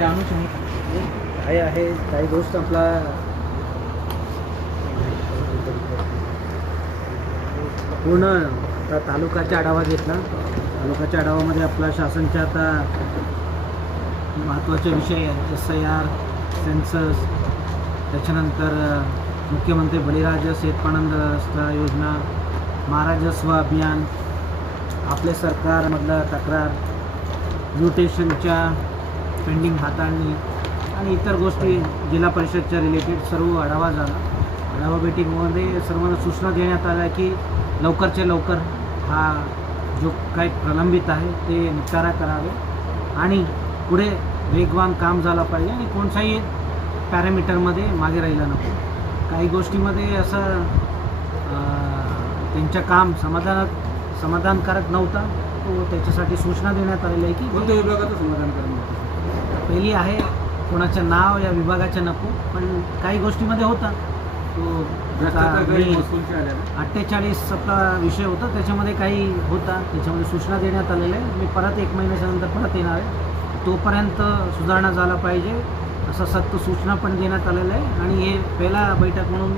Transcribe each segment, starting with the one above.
त्या काय आहे काही गोष्ट आपला पूर्ण आता तालुक्याचा आढावा घेतला. तालुक्याच्या आढावामध्ये आपला शासनच्या आता महत्त्वाचे विषय आहेत SIR, सेन्सस, त्याच्यानंतर मुख्यमंत्री बळीराजा शेतपाणंद रस्ता योजना, महाराजस्व अभियान, आपले सरकारमधलं तक्रार, म्युटेशनच्या पेंडिंग हाताळणी आणि इतर गोष्टी जिल्हा परिषदच्या रिलेटेड सर्व आढावा झाला. आढावा मीटिंगमध्ये सर्वांना सूचना देण्यात आल्या की लवकरच्या लवकर हा जो काही प्रलंबित आहे ते निपटारा करावे आणि पुढे वेगवान काम झालं पाहिजे आणि कोणत्याही पॅरामीटरमध्ये मागे राहिलं नको. काही गोष्टीमध्ये असं त्यांचं काम समाधानकारक नव्हता, तो त्याच्यासाठी सूचना देण्यात आलेली आहे की कोणत्या विभागाचं समाधानकारक नव्हतं? पहिली आहे कोणाचं नाव या विभागाचं नको, पण काही गोष्टीमध्ये होता तो 48 आपला विषय होता, त्याच्यामध्ये काही होता, त्याच्यामध्ये सूचना देण्यात आलेल्या आहे. मी परत 1 महिन्याच्या नंतर परत येणार आहे, तोपर्यंत सुधारणा झाला पाहिजे असं सक्त सूचना पण देण्यात आलेलं आहे आणि हे पहिला बैठक म्हणून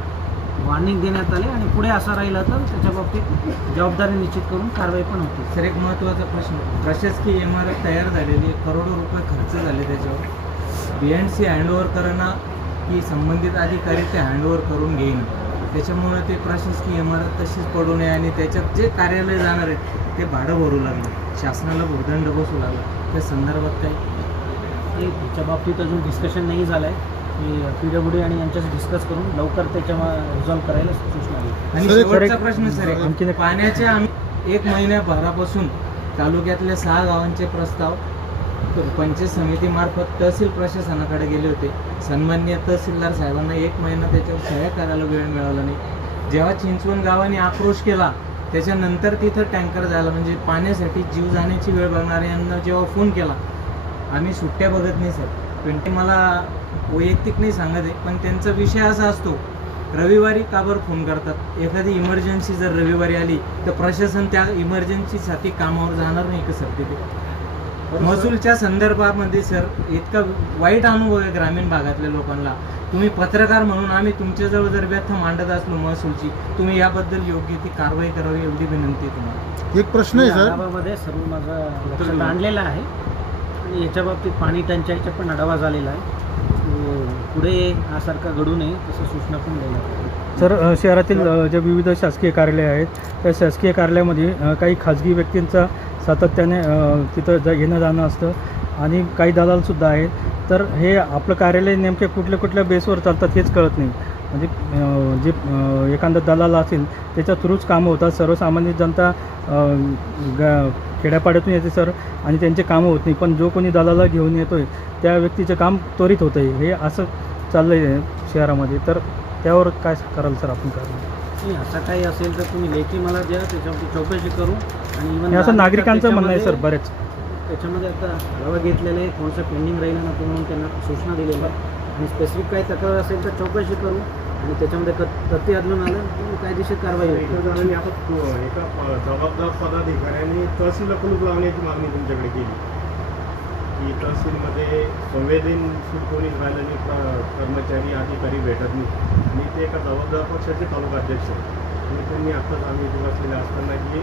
वॉर्निंग देण्यात आले आणि पुढे असं राहिलं तर त्याच्या बाबतीत जबाबदारी निश्चित करून कारवाई पण होती. सर, एक महत्त्वाचा प्रश्न, प्रशासकीय इमारत तयार झालेली आहे, करोडो रुपये खर्च झाले त्याच्यावर, BNC हँडओव्हर करणं की संबंधित अधिकारी ते हँडओव्हर करून घेईन, त्याच्यामुळे ते प्रशासकीय इमारत तशीच पडू नये आणि त्याच्यात जे कार्यालय जाणार आहे ते भाडं भरू लागलं, शासनाला भूर्दंड बसू लागला. त्या संदर्भात काही त्याच्या बाबतीत अजून डिस्कशन नाही झालं आहे. मी PWD आणि यांच्याशी डिस्कस करून लवकर त्याच्या रिझॉल्व्ह करायला सूचना दिली. आणि शेवटचा प्रश्न सर, पाण्याच्या आम्ही 1 महिन्याभरापासून तालुक्यातल्या 6 गावांचे प्रस्ताव पंचायत समितीमार्फत तहसील प्रशासनाकडे गेले होते. सन्माननीय तहसीलदार साहेबांना 1 महिना त्याच्यावर सह्या करायला वेळ मिळाला नाही. जेव्हा चिंचवण गावाने आक्रोश केला त्याच्यानंतर तिथं टँकर झाला, म्हणजे पाण्यासाठी जीव जाण्याची वेळ बघणाऱ्या यांना जेव्हा फोन केला, आम्ही सुट्ट्या बघत नाही सर, पण ते मला वैयक्तिक नाही सांगत आहे, पण त्यांचा विषय असा असतो रविवारी का बरं फोन करतात. एखादी इमर्जन्सी जर रविवारी आली तर प्रशासन त्या इमर्जन्सीसाठी कामावर जाणार नाही का सर तिथे. महसूलच्या संदर्भामध्ये सर इतका वाईट अनुभव आहे ग्रामीण भागातल्या लोकांना. तुम्ही पत्रकार म्हणून आम्ही तुमच्याजवळ जर व्यथा मांडत असलो महसूलची, तुम्ही याबद्दल योग्य ती कारवाई करावी एवढी विनंती आहे तुम्हाला. एक प्रश्न आहे सर, आढावामध्ये सर्व माझा लक्षात आणलेला आहे आणि याच्या बाबतीत पाणी टंचाईचा पण आढावा झालेला आहे. पुढे यासारखा घडू नये तसं सूचना पण देण्यात. सर, शहरातील ज्या विविध शासकीय कार्यालय आहेत त्या शासकीय कार्यालयामध्ये काही खाजगी व्यक्तींचा सातत्याने तिथं येणं जाणं असतं आणि काही दलालसुद्धा आहेत. तर हे आपलं कार्यालय नेमके कुठल्या बेसवर चालतात हेच कळत नाही. म्हणजे जे एखादा दलाल असेल त्याच्या थ्रूच कामं होतात, सर्वसामान्य जनता खेड्यापाड्यातून येते सर आणि त्यांचे कामं होत नाही. पण जो कोणी दलाला घेऊन येतो आहे त्या व्यक्तीचं काम त्वरित होतं आहे, हे असं चाललं आहे शहरामध्ये. तर त्यावर काय कराल सर आपण? नाही, असं काही असेल तर तुम्ही लेखी मला द्या, त्याच्यावरती चौकशी करू. आणि इव्हन असं नागरिकांचं म्हणणं आहे सर बरेच. त्याच्यामध्ये आता आढावा घेतलेला आहे, कोणतं पेंडिंग राहिलं नको म्हणून त्यांना सूचना दिलेल्या आहे आणि स्पेसिफिक काही तक्रार असेल तर चौकशी करू आणि त्याच्यामध्ये तथ्य आढळून आलं तर कायदेशीर कारवाई होईल. एका जबाबदार पदाधिकाऱ्यांनी तहसीलला लावण्याची मागणी तुमच्याकडे केली की तहसीलमध्ये संवेदनशील कोणी राहिलं नाही, कर्मचारी अधिकारी भेटत नाही आणि ते एका जबाबदार पक्षाचे तालुका अध्यक्ष आणि त्यांनी आत्ताच आम्ही दिवसलेले असताना की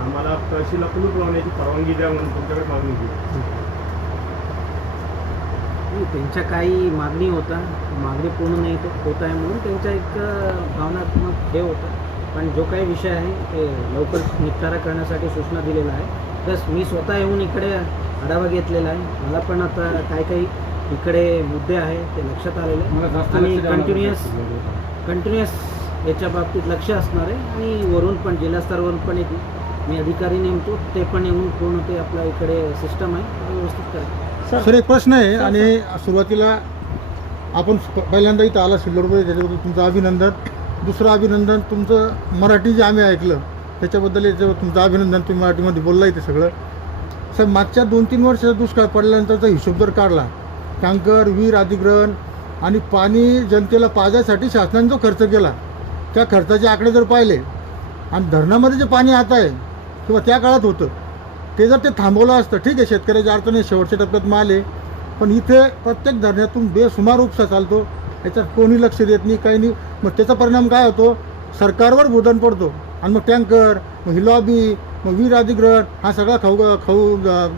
आम्हाला तहसीलला कुलूप लावण्याची परवानगी द्या म्हणून तुमच्याकडे मागणी केली. त्यांच्या काही मागणी होता, मागणी पूर्ण नाही होत आहे म्हणून त्यांचा एक भावनात्मक हे होतं. पण जो काही विषय आहे ते लवकर निपटारा करण्यासाठी सूचना दिलेला आहे. प्लस मी स्वतः येऊन इकडे आढावा घेतलेला आहे. मला पण आता काही इकडे मुद्दे आहे ते लक्षात आलेले आणि कंटिन्युअस याच्या बाबतीत लक्ष असणार आहे आणि वरून पण जिल्हास्तरावरून पण एक मी अधिकारी नेमतो, ते पण येऊन पूर्ण ते आपल्या इकडे सिस्टम आहे व्यवस्थित करायचं. सर एक प्रश्न आहे आणि सुरुवातीला आपण पहिल्यांदा इथं आला सिल्लोडमध्ये, त्याच्याबद्दल तुमचं अभिनंदन. दुसरं अभिनंदन तुमचं मराठी जे आम्ही ऐकलं त्याच्याबद्दल याच्यावर तुमचं अभिनंदन. तुम्ही मराठीमध्ये बोलला इथे सगळं. सर मागच्या 2-3 वर्षाचा दुष्काळ पडल्यानंतरचा हिशोब जर काढला, टँकर, विहीर अधिग्रहण आणि पाणी जनतेला पाजायसाठी शासनाने जो खर्च केला त्या खर्चाचे आकडे जर पाहिले आणि धरणामध्ये जे पाणी आता आहे किंवा त्या काळात होतं ते जर ते थांबवलं असतं, ठीक आहे शेतकऱ्याच्या अडचणी शेवटच्या टप्प्यात माल आहे पण इथे प्रत्येक धरणातून बेसुमार उपसा चालतो, याच्यात कोणी लक्ष देत नाही, काही नाही. मग त्याचा परिणाम काय होतो, सरकारवर बोधन पडतो. आणि मग टँकर, मग ही लॉबी, मग वीज अधिग्रहण, हा सगळा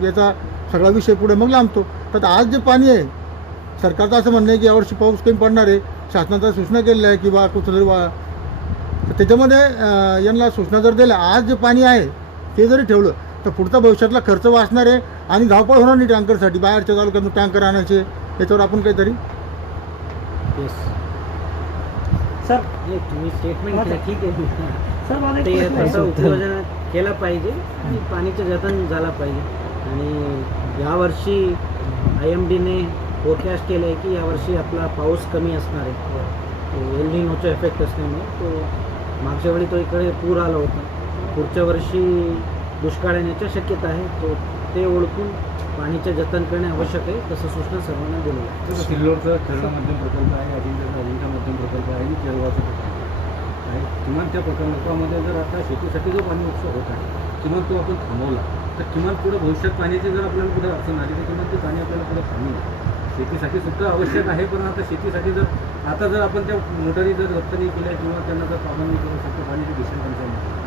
याचा सगळा विषय पुढे मग लांबतो. तर आज जे पाणी आहे, सरकारचं असं म्हणणं आहे की यावर्षी पाऊस कमी पडणार आहे, शासनाचा सूचना केलेल्या आहे की बा कुठंतरी तर त्याच्यामध्ये यांना सूचना जर दिल्या, आज जे पाणी आहे ते जरी ठेवलं तर पुढचा भविष्यातला खर्च वाचणार आहे आणि धावपळ होणार नाही टँकरसाठी. बाहेरच्या तालुक्यातून टँकर आणायचे, याच्यावर आपण काहीतरी येस सर तुम्ही स्टेटमेंट माझं- केलं, ठीक आहे. सर माझा एक ते प्रश्न आहे. तसं उपयोजन केलं पाहिजे आणि पाणीचं जतन झालं पाहिजे. आणि यावर्षी IMDने फोरकास्ट केलं आहे की यावर्षी आपला पाऊस कमी असणार आहे, एल निनोचा इफेक्ट असल्यामुळे. तो मागच्या वेळी तो इकडे पूर आला होता, पुढच्या वर्षी दुष्काळ येण्याची शक्यता आहे. तो ते ओळखून पाणीचे जतन करणे आवश्यक आहे, तसं सूचना सर्वांना दिलेलं आहे. तसं सिल्लोडचा खेळा मध्यम प्रकल्प आहे, अजिंठा मध्यम प्रकल्प आहे आणि केळगावचा प्रकल्प आहे. किमान त्या प्रकल्पामध्ये जर आता शेतीसाठी जो पाणी उपसा होत आहे, किमान तो आपण थांबवला तर किमान पुढे भविष्यात पाण्याची जर आपल्याला पुढे अडचण आली तर किमान ते पाणी आपल्याला पुढे थांबेल. शेतीसाठी सुद्धा आवश्यक आहे, पण आता शेतीसाठी जर आपण त्या मोटारी जर रप्त नाही केल्या किंवा त्यांना जर कामं नाही करू शकतो, पाण्याची भीषण टंचाई नाही.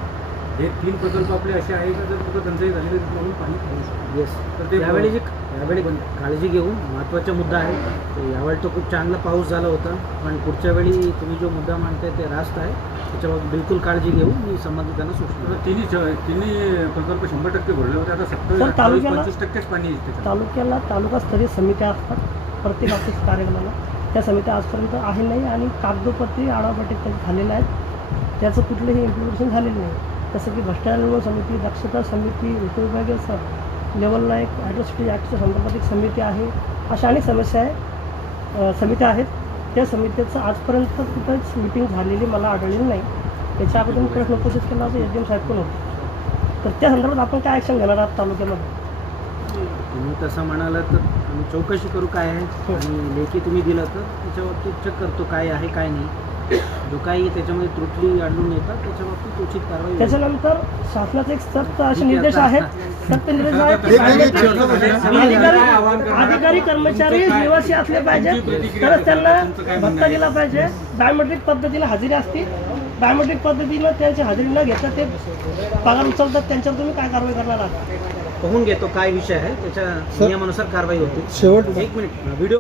हे 3 प्रकल्प आपले असे आहे का जर कुठं टंचाई झाली तर तिथून पाणी खाऊ शकतो. येस, तर ते यावेळी काळजी घेऊन महत्त्वाचा मुद्दा आहे. तर यावेळी तो खूप चांगला पाऊस झाला होता, पण पुढच्या वेळी तुम्ही जो मुद्दा मांडताय ते रास्त आहे, त्याच्याबाबत बिलकुल काळजी घेऊन मी संबंधितांना सूचना तर तिन्ही प्रकल्प 100% भरले होते. आता सर, तालुक्याला- 27-25% पाणी येईल त्याच्यात. तालुक्याला तालुकास्तरीय समित्या असतात प्रत्येक ऑफिस कार्यक्रमाला. त्या समित्या आजपर्यंत आहे नाही आणि कागदोपत्री आढावाबैठक त्यांचे झालेल्या आहेत, त्याचं कुठलंही इम्प्लिमेंटेशन झालेलं नाही. जसं की भ्रष्टाचार निर्मूलन समिती, दक्षता समिती, उपविभागीय लेवलला एक ॲट्रॉसिटी ॲक्टच्या संदर्भात एक समिती आहे. अशा अनेक समित्या आहेत. त्या समितीचं आजपर्यंत कुठंच मीटिंग झालेली मला आढळलेली नाही. त्याच्या अगोदर मी प्रश्न उपस्थित केला होता, SDM साहेब पण होते. तर त्या संदर्भात आपण काय ॲक्शन घेणार आहात तालुक्यामध्ये? तुम्ही तसं म्हणाला तर आम्ही चौकशी करू काय आहे, आणि लेखी तुम्ही दिलं तर त्याच्याबाबतीत चेक करतो काय आहे काय नाही. जो काही त्याच्यामध्ये त्रुटी आढळून येतात त्याच्या बाबतीत उचित कारवाई होईल. त्याच्यानंतर शासनाचे एक सक्त असे निर्देश आहेत, सक्त निर्देश आहेत की एक छोटं प्रश्न. अधिकारी कर्मचारी निवासी असले पाहिजे, तरच त्यांना भत्ता दिला पाहिजे. बायोमेट्रिक पद्धतीला हजेरी असते, बायोमेट्रिक पद्धतीनं त्यांची हजेरी न घेता ते पगार उचलतात, त्यांच्यावर तुम्ही काय कारवाई करणार आहात? पाहून घेतो काय विषय आहे, त्याच्या नियमानुसार कारवाई होते. शेवट एक मिनिट व्हिडिओ